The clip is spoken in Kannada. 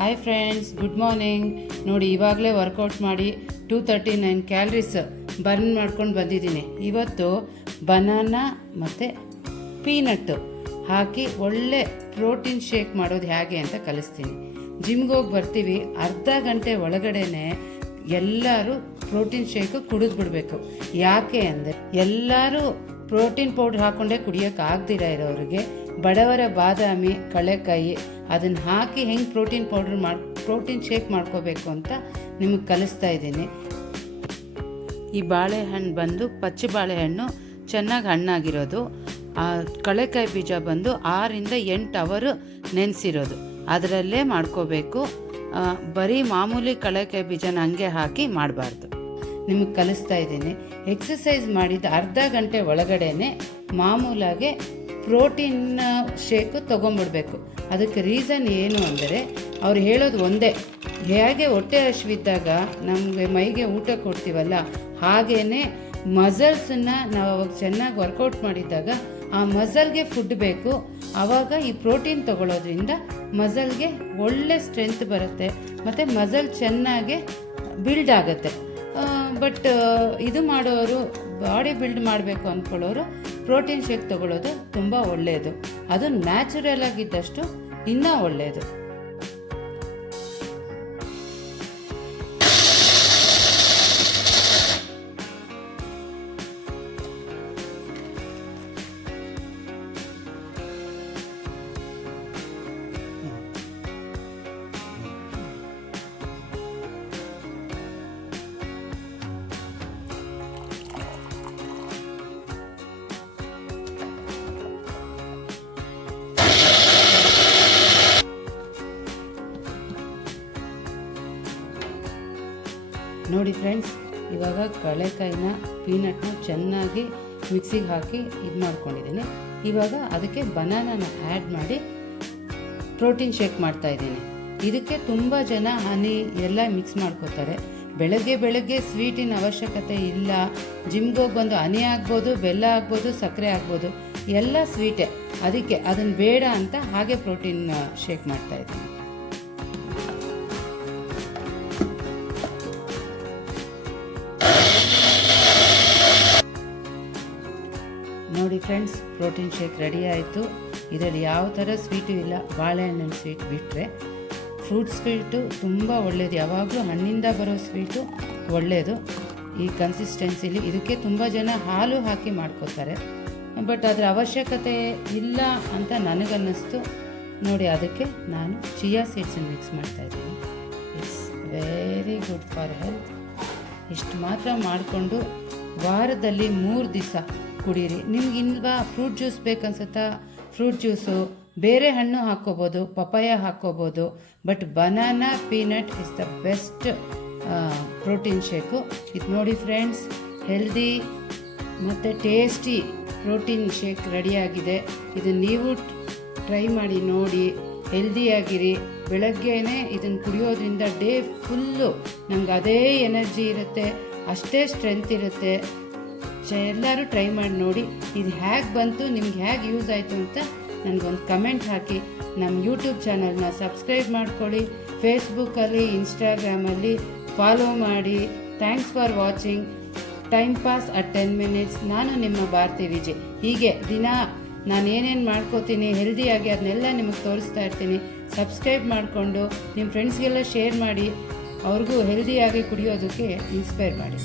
Hi friends, good morning. ನೋಡಿ, ಇವಾಗಲೇ ವರ್ಕೌಟ್ ಮಾಡಿ 239 ಕ್ಯಾಲರೀಸ್ ಬರ್ನ್ ಮಾಡ್ಕೊಂಡು ಬಂದಿದ್ದೀನಿ. ಇವತ್ತು ಬನಾನಾ ಮತ್ತು ಪೀನಟ್ಟು ಹಾಕಿ ಒಳ್ಳೆ ಪ್ರೋಟೀನ್ ಶೇಕ್ ಮಾಡೋದು ಹೇಗೆ ಅಂತ ಕಲಿಸ್ತೀನಿ. ಜಿಮ್ಗೆ ಹೋಗಿ ಬರ್ತೀವಿ, ಅರ್ಧ ಗಂಟೆ ಒಳಗಡೆನೆ ಎಲ್ಲರೂ ಪ್ರೋಟೀನ್ ಶೇಕು ಕುಡಿದ್ಬಿಡ್ಬೇಕು. ಯಾಕೆ ಅಂದರೆ ಎಲ್ಲರೂ ಪ್ರೋಟೀನ್ ಪೌಡ್ರ್ ಹಾಕ್ಕೊಂಡೇ ಕುಡಿಯೋಕೆ ಆಗದಿರ ಇರೋರಿಗೆ ಬಡವರ ಬಾದಾಮಿ, ಕಳೆಕಾಯಿ ಅದನ್ನು ಹಾಕಿ ಹೆಂಗೆ ಪ್ರೋಟೀನ್ ಶೇಕ್ ಮಾಡ್ಕೋಬೇಕು ಅಂತ ನಿಮಗೆ ಕಲಿಸ್ತಾ ಇದ್ದೀನಿ. ಈ ಬಾಳೆಹಣ್ಣು ಬಂದು ಪಚ್ಚ ಬಾಳೆಹಣ್ಣು ಚೆನ್ನಾಗಿ ಹಣ್ಣಾಗಿರೋದು, ಕಳೆಕಾಯಿ ಬೀಜ ಬಂದು 6 to 8 ಅವರ್ ನೆನೆಸಿರೋದು, ಅದರಲ್ಲೇ ಮಾಡ್ಕೋಬೇಕು. ಬರೀ ಮಾಮೂಲಿ ಕಳೆಕಾಯಿ ಬೀಜನ ಹಂಗೆ ಹಾಕಿ ಮಾಡಬಾರ್ದು. ನಿಮಗೆ ಕಲಿಸ್ತಾ ಇದ್ದೀನಿ. ಎಕ್ಸಸೈಸ್ ಮಾಡಿದ ಅರ್ಧ ಗಂಟೆ ಒಳಗಡೆನೆ ಮಾಮೂಲಾಗೆ ಪ್ರೋಟೀನ್ ಶೇಕು ತೊಗೊಂಬಿಡ್ಬೇಕು. ಅದಕ್ಕೆ ರೀಸನ್ ಏನು ಅಂದರೆ ಅವ್ರು ಹೇಳೋದು ಒಂದೇ, ಹೇಗೆ ಹೊಟ್ಟೆ ಹಸಿವಿದ್ದಾಗ ನಮಗೆ ಮೈಗೆ ಊಟ ಕೊಡ್ತೀವಲ್ಲ, ಹಾಗೇ ಮಸಲ್ಸನ್ನು ನಾವು ಅವಾಗ ಚೆನ್ನಾಗಿ ವರ್ಕೌಟ್ ಮಾಡಿದ್ದಾಗ ಆ ಮಸಲ್ಗೆ ಫುಡ್ ಬೇಕು. ಆವಾಗ ಈ ಪ್ರೋಟೀನ್ ತೊಗೊಳ್ಳೋದ್ರಿಂದ ಮಸಲ್ಗೆ ಒಳ್ಳೆ ಸ್ಟ್ರೆಂತ್ ಬರುತ್ತೆ ಮತ್ತು ಮಸಲ್ ಚೆನ್ನಾಗಿ ಬಿಲ್ಡ್ ಆಗುತ್ತೆ. ಬಟ್ ಇದು ಮಾಡೋರು, ಬಾಡಿ ಬಿಲ್ಡ್ ಮಾಡಬೇಕು ಅಂದ್ಕೊಳ್ಳೋರು ಪ್ರೋಟೀನ್ ಶೇಕ್ ತೊಗೊಳ್ಳೋದು ತುಂಬ ಒಳ್ಳೆಯದು. ಅದು ನ್ಯಾಚುರಲ್ ಆಗಿದ್ದಷ್ಟು ಇನ್ನೂ ಒಳ್ಳೆಯದು. ನೋಡಿ ಫ್ರೆಂಡ್ಸ್, ಇವಾಗ ಕಳೆಕಾಯಿನ ಪೀನಟ್ನ ಚೆನ್ನಾಗಿ ಮಿಕ್ಸಿಗೆ ಹಾಕಿ ಇದು ಮಾಡ್ಕೊಂಡಿದ್ದೀನಿ. ಇವಾಗ ಅದಕ್ಕೆ ಬನಾನಾನ ಆ್ಯಡ್ ಮಾಡಿ ಪ್ರೋಟೀನ್ ಶೇಕ್ ಮಾಡ್ತಾಯಿದ್ದೀನಿ. ಇದಕ್ಕೆ ತುಂಬ ಜನ ಹನಿ ಎಲ್ಲ ಮಿಕ್ಸ್ ಮಾಡ್ಕೋತಾರೆ. ಬೆಳಗ್ಗೆ ಸ್ವೀಟಿನ ಅವಶ್ಯಕತೆ ಇಲ್ಲ. ಜಿಮ್ಗೆ ಹೋಗಿ ಬಂದು ಹನಿ ಆಗ್ಬೋದು, ಬೆಲ್ಲ ಆಗ್ಬೋದು, ಸಕ್ಕರೆ ಆಗ್ಬೋದು, ಎಲ್ಲ ಸ್ವೀಟೇ. ಅದಕ್ಕೆ ಅದನ್ನು ಬೇಡ ಅಂತ ಹಾಗೆ ಪ್ರೋಟೀನ್ ಶೇಕ್ ಮಾಡ್ತಾಯಿದ್ದೀನಿ. ನೋಡಿ ಫ್ರೆಂಡ್ಸ್, ಪ್ರೋಟೀನ್ ಶೇಕ್ ರೆಡಿ ಆಯಿತು. ಇದರಲ್ಲಿ ಯಾವ ಥರ ಸ್ವೀಟು ಇಲ್ಲ, ಬಾಳೆಹಣ್ಣಿನ ಸ್ವೀಟ್ ಬಿಟ್ಟರೆ. ಫ್ರೂಟ್ ಸ್ವೀಟು ತುಂಬ ಒಳ್ಳೆಯದು, ಯಾವಾಗಲೂ ಹಣ್ಣಿಂದ ಬರೋ ಸ್ವೀಟು ಒಳ್ಳೆಯದು. ಈ ಕನ್ಸಿಸ್ಟೆನ್ಸಿಲಿ ಇದಕ್ಕೆ ತುಂಬ ಜನ ಹಾಲು ಹಾಕಿ ಮಾಡ್ಕೋತಾರೆ, ಬಟ್ ಅದರ ಅವಶ್ಯಕತೆ ಇಲ್ಲ ಅಂತ ನನಗನ್ನಿಸ್ತು. ನೋಡಿ, ಅದಕ್ಕೆ ನಾನು ಚಿಯಾ ಸೀಡ್ಸನ್ನು ಮಿಕ್ಸ್ ಮಾಡ್ತಾಯಿದ್ದೀನಿ. It's very good for health. ಇಷ್ಟು ಮಾತ್ರ ಮಾಡಿಕೊಂಡು ವಾರದಲ್ಲಿ 3 ದಿವಸ ಕುಡೀರಿ. ನಿಮ್ಗಿಲ್ವಾ ಫ್ರೂಟ್ ಜ್ಯೂಸ್ ಬೇಕನ್ಸುತ್ತಾ, ಫ್ರೂಟ್ ಜ್ಯೂಸು, ಬೇರೆ ಹಣ್ಣು ಹಾಕ್ಕೋಬೋದು, ಪಪಾಯ ಹಾಕ್ಕೋಬೋದು, but banana peanut is the best protein shake. ಇದು ನೋಡಿ ಫ್ರೆಂಡ್ಸ್, ಹೆಲ್ದಿ ಮತ್ತು ಟೇಸ್ಟಿ ಪ್ರೋಟೀನ್ ಶೇಕ್ ರೆಡಿಯಾಗಿದೆ. ಇದು ನೀವು ಟ್ರೈ ಮಾಡಿ ನೋಡಿ, ಹೆಲ್ದಿಯಾಗಿರಿ. ಬೆಳಗ್ಗೆನೇ ಇದನ್ನು ಕುಡಿಯೋದ್ರಿಂದ ಡೇ ಫುಲ್ಲು ನಮ್ಗೆ ಅದೇ ಎನರ್ಜಿ ಇರುತ್ತೆ, ಅಷ್ಟೇ ಸ್ಟ್ರೆಂತ್ ಇರುತ್ತೆ. ಎಲ್ಲರೂ ಟ್ರೈ ಮಾಡಿ ನೋಡಿ. ಇದು ಹೇಗೆ ಬಂತು, ನಿಮ್ಗೆ ಹೇಗೆ ಯೂಸ್ ಆಯಿತು ಅಂತ ನನಗೊಂದು ಕಮೆಂಟ್ ಹಾಕಿ. ನಮ್ಮ ಯೂಟ್ಯೂಬ್ ಚಾನಲ್ನ ಸಬ್ಸ್ಕ್ರೈಬ್ ಮಾಡ್ಕೊಳ್ಳಿ. ಫೇಸ್ಬುಕ್ಕಲ್ಲಿ, ಇನ್ಸ್ಟಾಗ್ರಾಮಲ್ಲಿ ಫಾಲೋ ಮಾಡಿ. Thanks for watching time pass at 10 minutes. ನಾನು ನಿಮ್ಮ ಭಾರತಿ ವಿಜಯ್. ಹೀಗೆ ದಿನ ನಾನು ಏನೇನು ಮಾಡ್ಕೋತೀನಿ ಹೆಲ್ದಿಯಾಗಿ ಅದನ್ನೆಲ್ಲ ನಿಮಗೆ ತೋರಿಸ್ತಾ ಇರ್ತೀನಿ. ಸಬ್ಸ್ಕ್ರೈಬ್ ಮಾಡಿಕೊಂಡು ನಿಮ್ಮ ಫ್ರೆಂಡ್ಸ್ಗೆಲ್ಲ ಶೇರ್ ಮಾಡಿ, ಅವ್ರಿಗೂ ಹೆಲ್ದಿಯಾಗಿ ಕುಡಿಯೋದಕ್ಕೆ ಇನ್ಸ್ಪೈರ್ ಮಾಡಿ.